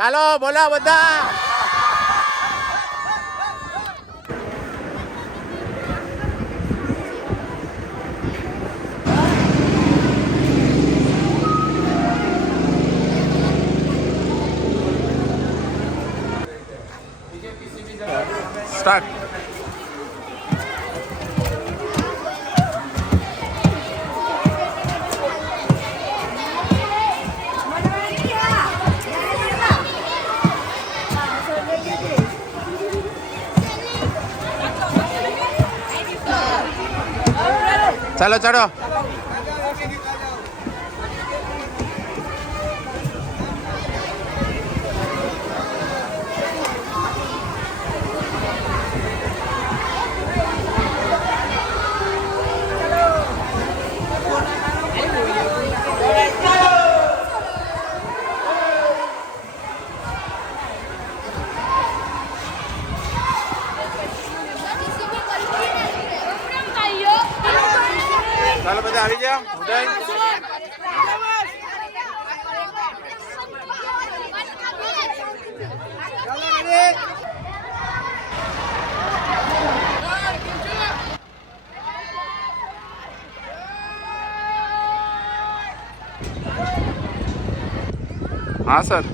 ચાલો બોલા બધા. સ્ટાર્ટ. ચાલો ચડો. ચાલો બધા આવી જાઓ. ઉદય હા સર.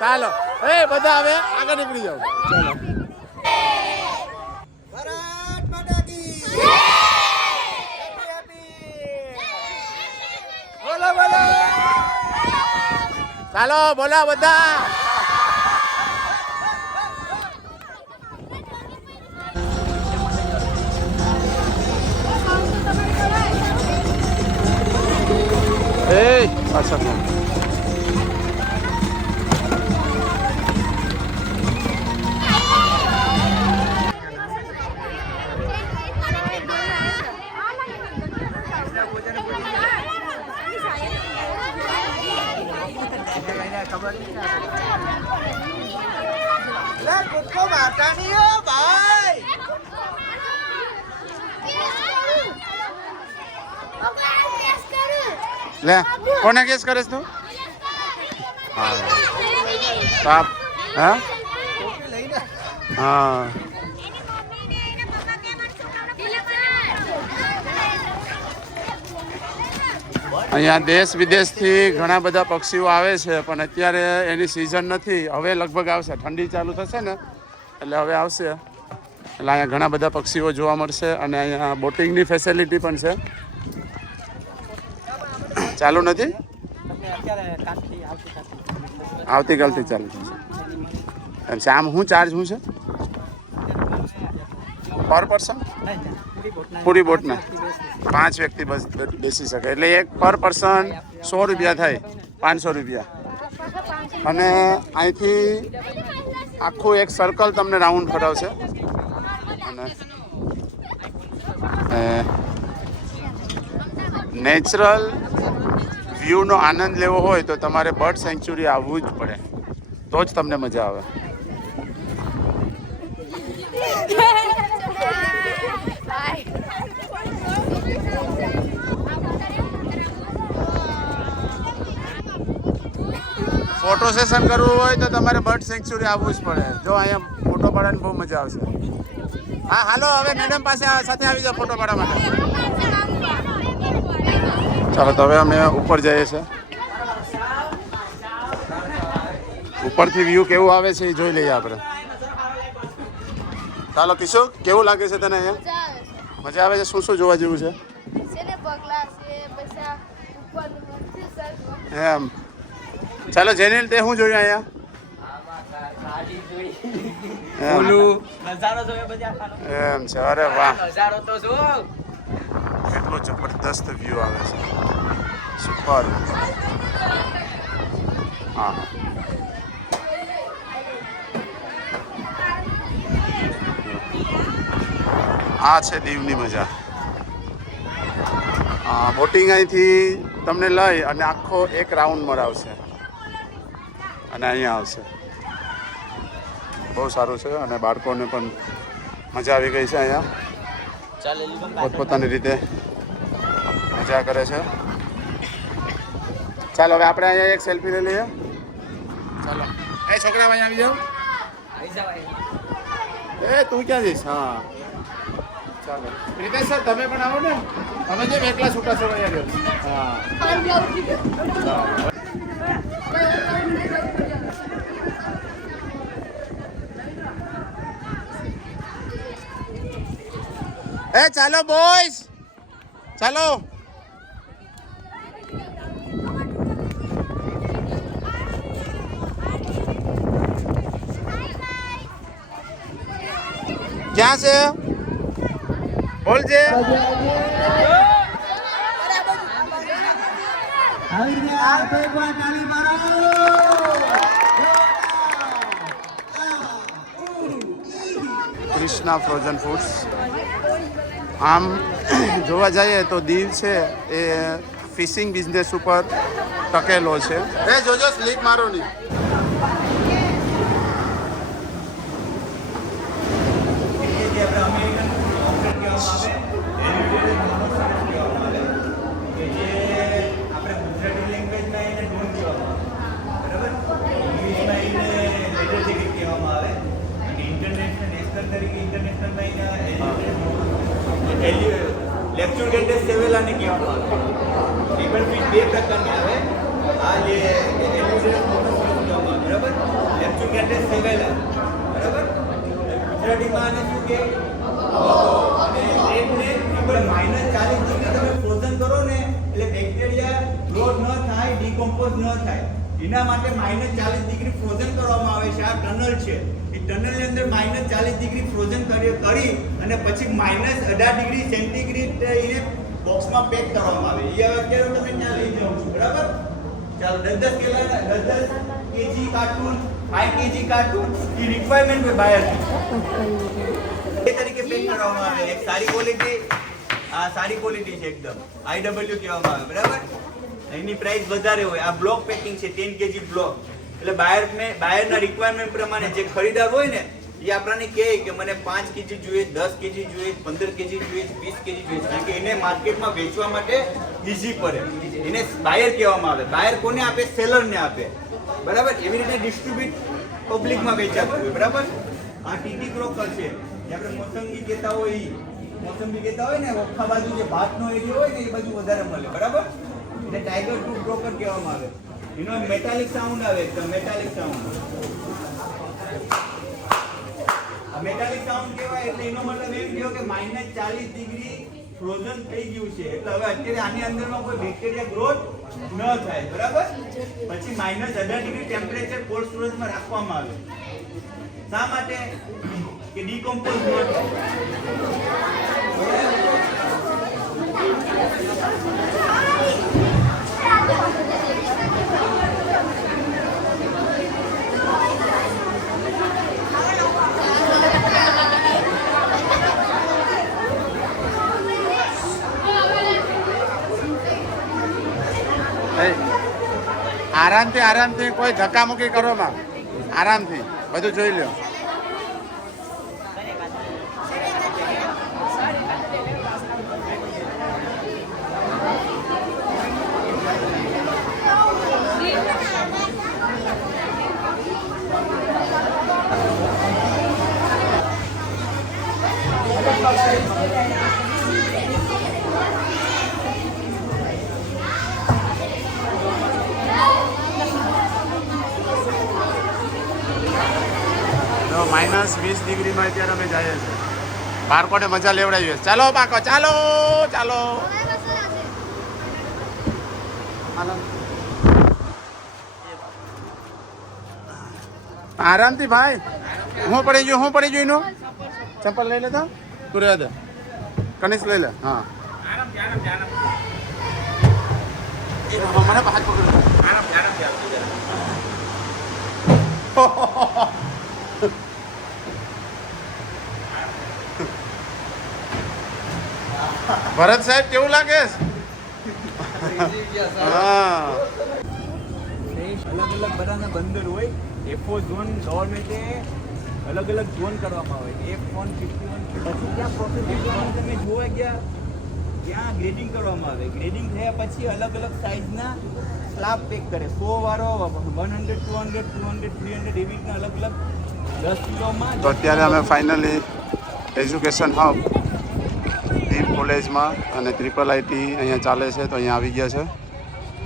ચાલો એ બધા હવે આગળ નીકળી જાઓ. ચાલો. ભારત માતા કી જય. બોલો બોલો. ચાલો બોલા બધા. એ પાછળ લે કોને કેસ કરે તું? હા હા હા. અહીંયા દેશ વિદેશથી ઘણા બધા પક્ષીઓ આવે છે, પણ અત્યારે એની સિઝન નથી. હવે લગભગ આવશે, ઠંડી ચાલુ થશે ને એટલે હવે આવશે. એટલે અહીંયા ઘણા બધા પક્ષીઓ જોવા મળશે અને અહીંયા બોટિંગની ફેસિલિટી પણ છે. ચાલુ નથી, આવતીકાલથી ચાલુ થશે એમ છે. આમ શું ચાર્જ શું છે પર પર્સન? પૂરી બોટના 5 વ્યક્તિ બસ બેસી શકે, એટલે એક પર પર્સન 100 રૂપિયા થાય, 500 રૂપિયા. અને અહીંથી આખું એક સર્કલ તમને રાઉન્ડ ફરાવશે. અને નેચરલ વ્યૂનો આનંદ લેવો હોય તો તમારે બર્ડ સેન્ચ્યુરી આવવું જ પડે, તો જ તમને મજા આવે. ફોટો સેશન કરવું હોય તો તમારે બર્ડ સેન્ચ્યુરી આવવું જ પડે. જો અહીંયા ફોટો પાડવાની બહુ મજા આવશે. હા હાલો, હવે મેડમ પાસે સાથે આવી જાઓ ફોટો પાડવા માટે. ચાલો તો હવે અમે ઉપર જઈએ છીએ. ઉપરથી વ્યૂ કેવું આવે છે એ જોઈ લઈએ આપણે. ચાલો કિશોર, કેવું લાગે છે તને અહીંયા? મજા આવે છે. શું શું જોવા જેવું છે એમ? ચાલો જેનિલ, તે શું જોયું અહીંયા? એમ છે. અરે વાહ, કેટલો જબરદસ્ત વ્યૂ આવે છે. સુપર. હા આ છે દીવની મજા. બોટિંગ અહીંથી તમને લઈ અને આખો એક રાઉન્ડ મરાવશે અને અહીંયા આવશે. બહુ સારું છે અને બાળકોને પણ મજા આવી ગઈ છે. અહીંયા પોતપોતાની રીતે મજા કરે છે. ચાલો હવે આપણે અહીંયા એક સેલ્ફી લઈ લઈએ. ચાલો એ છોકરા ભાઈ આવી જાઓ. એ તું ક્યાં જઈશ? હા ચાલો રીતેશ સર તમે પણ આવો ને. તમે જેમ એકલા છૂટા છો અહીંયા. હા એ ચાલો બોયસ ચાલો. ક્યાં છે બોલજે. Krishna frozen foods. આમ જોવા જઈએ તો દીવ છે એ ફિશિંગ બિઝનેસ ઉપર ટકેલો છે. એ જોજો સ્લીપ મારો નહીં. લેક્ચર ગેટેડ સેવેલાને કહેવામાં આવે. રિબન ફિશ બે પ્રકારની આવે. આ જે એલ્યુઝન મોનોસોરસ કહેવામાં આવે. બરાબર. લેક્ચર ગેટેડ સેવેલા. બરાબર. ગુજરાતીમાં આને શું કહે? અને એમને રિબન -40 ડિગ્રી તમે ફ્રોઝન કરો ને એટલે બેક્ટેરિયા ગ્રો ન થાય, ડીકોમ્પોઝ ન થાય. એના માટે -40 ડિગ્રી ફ્રોઝન કરવામાં આવે છે. આ ટનલ છે. એ ટનલની અંદર -40 ડિગ્રી ફ્રોઝન કરી અને પછી -18 ડિગ્રી સેન્ટીગ્રેડ એને બોક્સમાં પેક કરવામાં આવે. એ હવે અત્યારે તમે ત્યાં લઈ જાઓ છો. બરાબર. ચાલો 10 કેજી કાર્ટૂન, 5 કેજી કાર્ટૂન એ રિક્વાયરમેન્ટ હોય બાયરથી એ તરીકે પેક કરવામાં આવે. એક સારી ક્વોલિટી, આ સારી ક્વોલિટી છે એકદમ. IW કહેવામાં આવે. બરાબર. એની પ્રાઇસ વધારે હોય. આ બ્લોક પેકિંગ છે 10 કેજી બ્લોક. એટલે બાયરના રિક્વાયરમેન્ટ પ્રમાણે જે ખરીદાર હોય ને એ આપણને કહે કે મને 5 કેજી જોઈએ, 10 કેજી જોઈએ, 15 કેજી જોઈએ, 20 કેજી જોઈએ, કારણ કે એને માર્કેટમાં વેચવા માટે ઈઝી પડે. એને બાયર કહેવામાં આવે. બાયર કોને આપે? સેલરને આપે. બરાબર. એવી રીતે ડિસ્ટ્રીબ્યુટ પબ્લિકમાં વેચાતું હોય. બરાબર. આ ટીટી ક્રોકર છે જે આપણે મોસંબી કહેતા હોય. મોસંબી કહેતા હોય ને ઓખા બાજુ જે ભાતનો એરિયો હોય ને એ બાજુ વધારે મળે. બરાબર. એટલે ટાઈગર ટૂથ બ્રોકર કહેવામાં આવે. એનો મેટાલિક સાઉન્ડ આવે. Metallic sound. આ મેટાલિક સાઉન્ડ કહેવાય એટલે એનો મતલબ એમ થયો કે -40 ડિગ્રી ફ્રોઝન થઈ ગયું છે. એટલે હવે અત્યારે આની અંદરમાં કોઈ બેક્ટેરિયા ગ્રોથ ન થાય. બરાબર. પછી -18 ડિગ્રી ટેમ્પરેચર કોલ્ડ સ્ટોરેજમાં રાખવામાં આવે. શા માટે? કે ડીકોમ્પોઝ ન થાય. આરામથી કોઈ ધક્કામુક્કી કરો માં. આરામથી બધું જોઈ લો. -20 ડિગ્રીમાં અત્યારે અમે જઈએ છીએ. બાળકોને મજા લેવડાવીએ. ચાલો બાકો ચાલો ચાલો. આરામથી ભાઈ. હું પડી ગયું એનું ચપ્પલ લઈ લેતો તું રહેવા દે. કનિષ લઈ લે. હા મને હાથ પકડ. ભરત સાહેબ કેવું લાગે? હા અલગ અલગ બધાના બંદર હોય. એફઓ ઝોન ગવર્મેન્ટે અલગ અલગ ઝોન કરવામાં આવે. F151 પછી ત્યાં પ્રોસેસિંગ ઝોન તમે જોવા ગયા ત્યાં ગ્રેડિંગ કરવામાં આવે. ગ્રેડિંગ થયા પછી અલગ અલગ સાઇઝના સ્લાબ પેક કરે. 100 વાળો 100, 200, 200, 300 એવી રીતના અલગ અલગ 10 કિલોમાં. તો અત્યારે અમે ફાઇનલી એજ્યુકેશન હબ દીપ કોલેજમાં અને ટ્રિપલ આઈટી અહીંયા ચાલે છે તો અહીંયા આવી ગયા છે.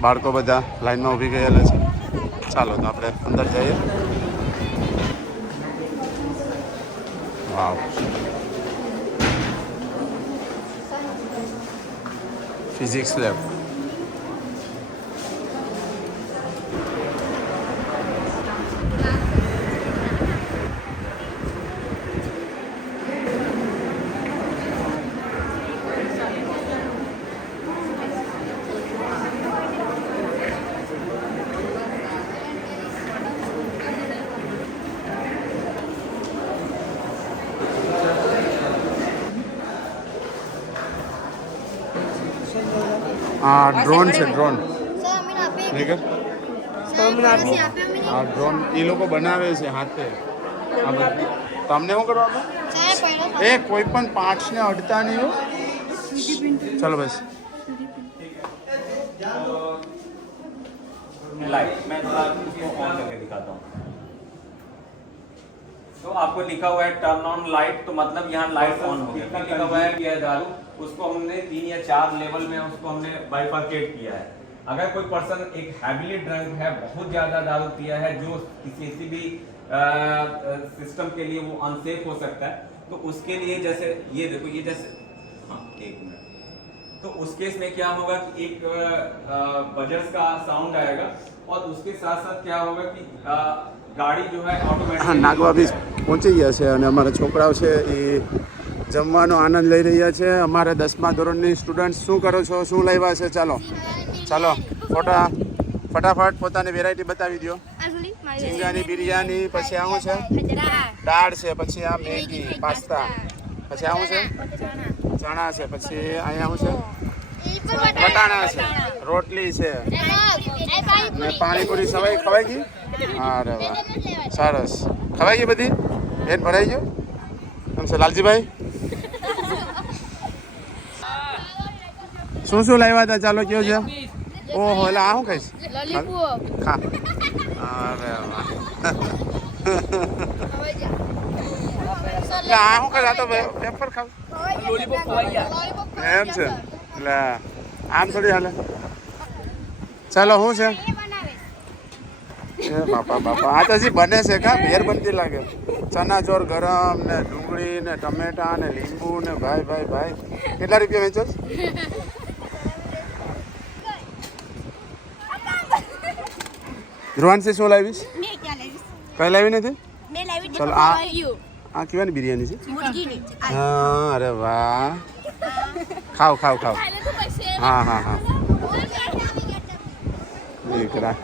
બાળકો બધા લાઈનમાં ઊભી ગયેલા છે. ચાલો તો આપણે અંદર જઈએ. વાવ ફિઝિક્સ લેબ. આ ડ્રોન છે ડ્રોન ઠીક છે. આ ડ્રોન એ લોકો બનાવે છે હાથે. આ બધું તમને શું કરવાનું? એ કોઈ પણ પાર્ટ્સને અડતા નહીં હો. ચલો બસ. लाइट मैं थोड़ा इसको ऑन करके दिखाता हूँ. तो आपको लिखा हुआ है टर्न ऑन लाइट, तो मतलब यहाँ लाइट ऑन हो गया. फिर लिखा हुआ है कि दारू, उसको हमने 3 या 4 लेवल में उसको हमने बाइफरकेट किया है. अगर कोई पर्सन एक हैविली ड्रंक है, बहुत ज्यादा दारू पिया है, जो किसी भी सिस्टम के लिए वो अनसेफ हो सकता है, तो उसके लिए जैसे ये देखो, ये जैसे हाँ 1 मिनट. तो उस केस में क्या होगा कि एक बजर्स का साउंड आएगा और उसके साथ साथ क्या होगा कि गाड़ी जो है ऑटोमेटिक. નાગવા બીચ પહોંચી ગયા છે અને અમારા છોકરાઓ છે એ જમવાનો આનંદ લઈ રહ્યા છે. અમારે 10મા ધોરણની સ્ટુડન્ટ શું કરો છો, શું લાવ્યા છે? ચાલો ચાલો ફટાફટ પોતાની વેરાયટી બતાવી દો. ઝીંગાની બિરયાની, પછી આવું છે દાળ છે, પછી આ મેગી પાસ્તા, પછી આવું છે ચણા છે, પછી અહીંયા શું છે વટાણા છે, રોટલી છે ને પાણીપુરી. સવાઈ ખવાઈ ગઈ? અરે વાહ સરસ. ખવાઈ ગઈ બધી? પેટ ભરાઈ ગયું એમ છે લાલજીભાઈ? શું શું લાવ્યા હતા? ચાલો કયો છે? ઓહો એટલે આ શું કહીશ? ખા. અરે વાહ આ શું કરે? આ તો પેપર ખાવ એમ છે એટલે આમ થોડી હાલે. ચાલો શું છે? એ બાપા બાપા આ તો હજી બને છે કા? ભેર બનતી લાગે. ચના ચોર ગરમ ને ડુંગળી ને ટમેટા ને લીંબુ ને ભાઈ ભાઈ ભાઈ. કેટલા રૂપિયા વેચો? ધ્રુવાંશી શું લાવીશ? કઈ લાવી નથી? ચલો આ કેવાની બિરયાની છે? હા અરે વાહ. ખાવ ખાવ ખાવ. હા હા હા દીકરા.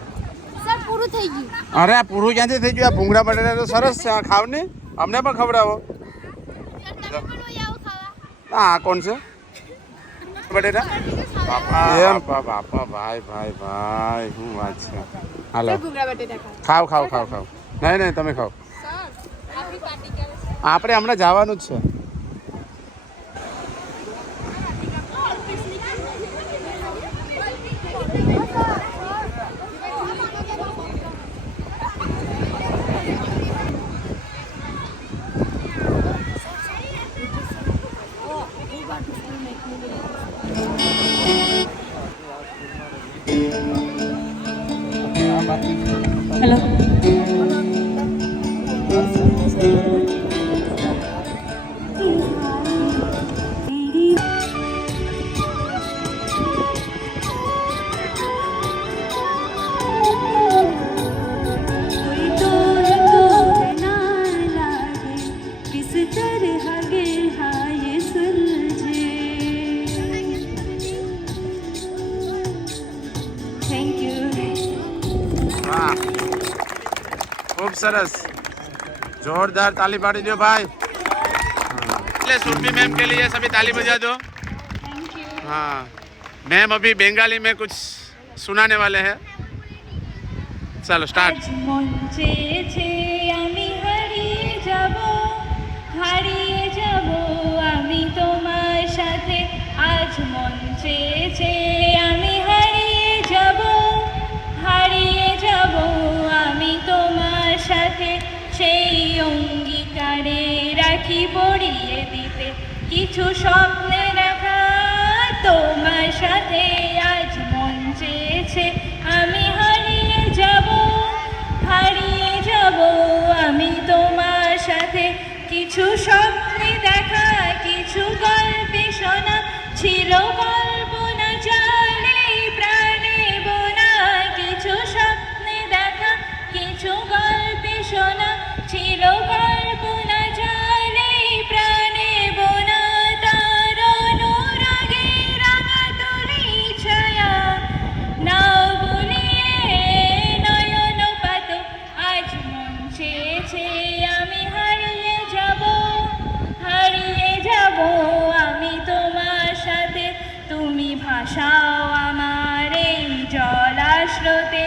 અરે આ પૂરું ક્યાંથી થઈ ગયું? આ ભૂંગળા બટેટા તો સરસ છે. આ ખાવ ને, અમને પણ ખવડાવો. આ કોણ છે? બટેટા એમ બાપા ભાઈ ભાઈ ભાઈ શું વાત છે. હાલો ખાવ ખાવ ખાવ ખાવ. નહીં નહીં તમે ખાવ. આપણે હમણાં જવાનું જ છે. Hello. खूब सरस. जोरदार ताली पाड़ी दो भाई. सुरभि मैम के लिए सभी ताली बजा दो. हाँ मैम अभी बंगाली में कुछ सुनाने वाले हैं। चलो स्टार्ट। আজ মন চেয়েছে আমি হারিয়ে যাব আমি তোমার সাথে। আজ মন চেয়েছে আমি হারিয়ে যাব আমি তোমার সাথে। সেই অঙ্গীকারে রাখি পড়িয়ে দিতে কিছু স্বপ্নে দেখা তোমার সাথে। আজ মন চেয়েছে আমি হারিয়ে যাব আমি তোমার সাথে। কিছু স্বপ্নে দেখা কিছু গল্পে শোনা ছিল কল্পনা জালে প্রাণে বোনা। কিছু স্বপ্নে দেখা কিছু গল্পে শোনা ছিল কল্পনা জালে প্রাণে বোনা। তার অনুরাগে রাঙা তুলি ছায়া নাও বলিয়ে নয়ন পাত। আজ মন চেয়েছে আমি হারিয়ে যাব আমি তোমার সাথে। তুমি ভাসাও আমার এই জলাস্রোতে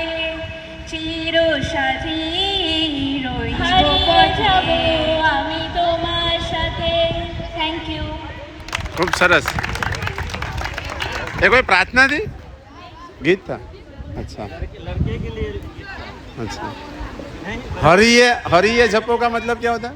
চিরসাথী হারিয়ে যাব আমি তোমার সাথে। Thank you. खूब सरस। ये कोई प्रार्थना थी? गीत था? अच्छा लड़के के लिए अच्छा। हरिये हरिये झप्पो का मतलब क्या होता है?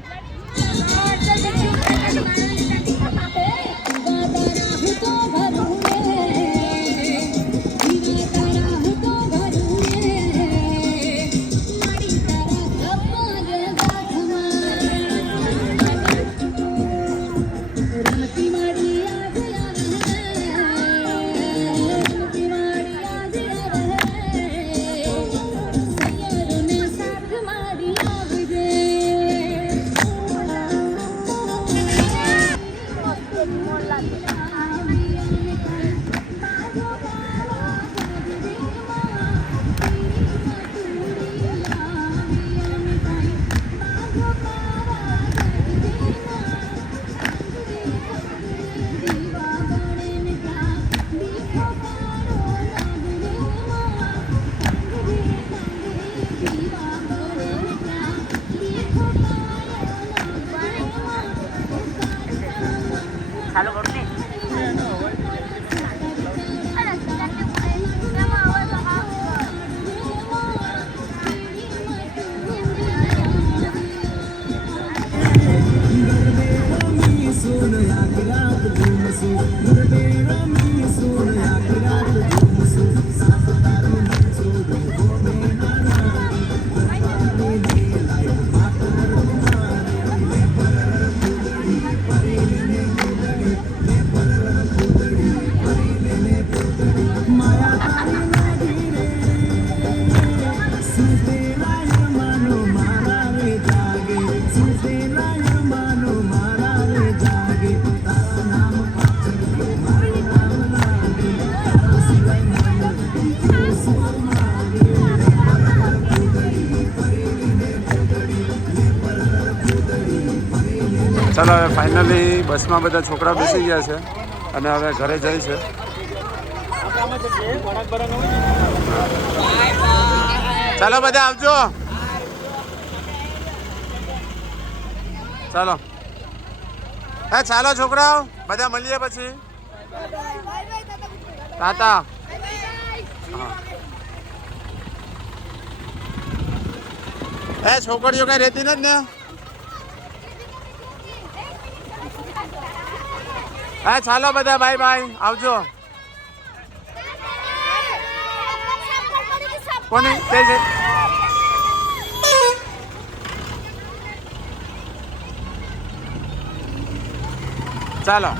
ચાલો હવે ફાઇનલી બસમાં બધા છોકરા બેસી ગયા છે અને હવે ઘરે જાય છે. ચાલો બધા આવજો. ચાલો ચાલો છોકરાઓ બધા મળીએ પછી. ટાટા. છોકરીઓ કઈ રહેતી નથી ને. ચાલો બધા બાય બાય આવજો. કોની ચાલો.